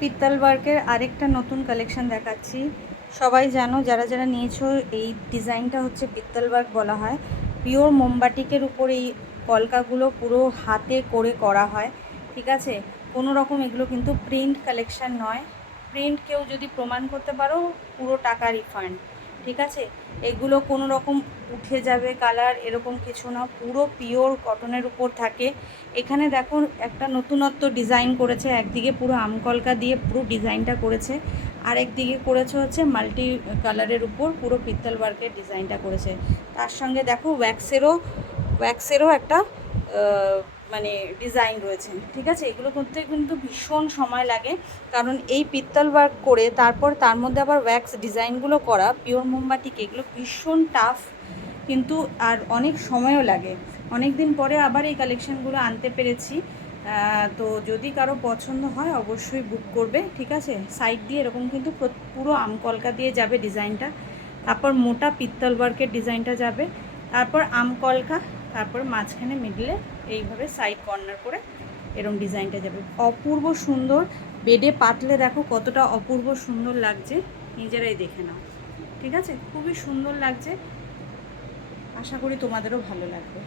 পিত্তল ওয়ার্কের আরেকটা নতুন কালেকশন দেখাচ্ছি। সবাই জানো, যারা যারা নিয়েছো, এই ডিজাইনটা হচ্ছে পিত্তল ওয়ার্ক বলা হয়। পিওর মোমবাটিকের উপর এই কলকাগুলো পুরো হাতে করে করা হয়, ঠিক আছে। কোনো রকম এগুলো কিন্তু প্রিন্ট কালেকশন নয়। প্রিন্ট কেউ যদি প্রমাণ করতে পারো, পুরো টাকা রিফান্ড, ঠিক আছে। এগুলো কোনো রকম উঠে যাবে কালার এরকম কিছু না, পুরো পিওর কটনের উপর থাকে। এখানে দেখো একটা নতুনত্ব ডিজাইন করেছে, একদিকে পুরো আমকলকা দিয়ে পুরো ডিজাইনটা করেছে, আর একদিকে করেছে হচ্ছে মাল্টি কালারের উপর পুরো পিত্তল ওয়ার্কের ডিজাইনটা করেছে। তার সঙ্গে দেখো ওয়্যাক্সেরও একটা মানে ডিজাইন রয়েছে, ঠিক আছে। এগুলো করতে কিন্তু ভীষণ সময় লাগে, কারণ এই পিত্তল ওয়ার্ক করে তারপর তার মধ্যে আবার ওয়্যাক্স ডিজাইনগুলো করা পিওর মোমবাটিকে, এগুলো ভীষণ টাফ কিন্তু, আর অনেক সময়ও লাগে। অনেক দিন পরে আবার এই কালেকশানগুলো আনতে পেরেছি। তো যদি কারো পছন্দ হয় অবশ্যই বুক করবে, ঠিক আছে। সাইড দিয়ে এরকম কিন্তু পুরো আমকলকা দিয়ে যাবে ডিজাইনটা, তারপর মোটা পিত্তল ওয়ার্কের ডিজাইনটা যাবে, তারপর আমকলকা, তারপর মাঝখানে মিডলে এইভাবে সাইড কর্নার করে এরকম ডিজাইনটা যাবে। অপূর্ব সুন্দর, বেডে পাতলে দেখো কতটা অপূর্ব সুন্দর লাগছে, নিজেরাই দেখে নাও, ঠিক আছে। খুবই সুন্দর লাগছে, আশা করি তোমাদেরও ভালো লাগবে।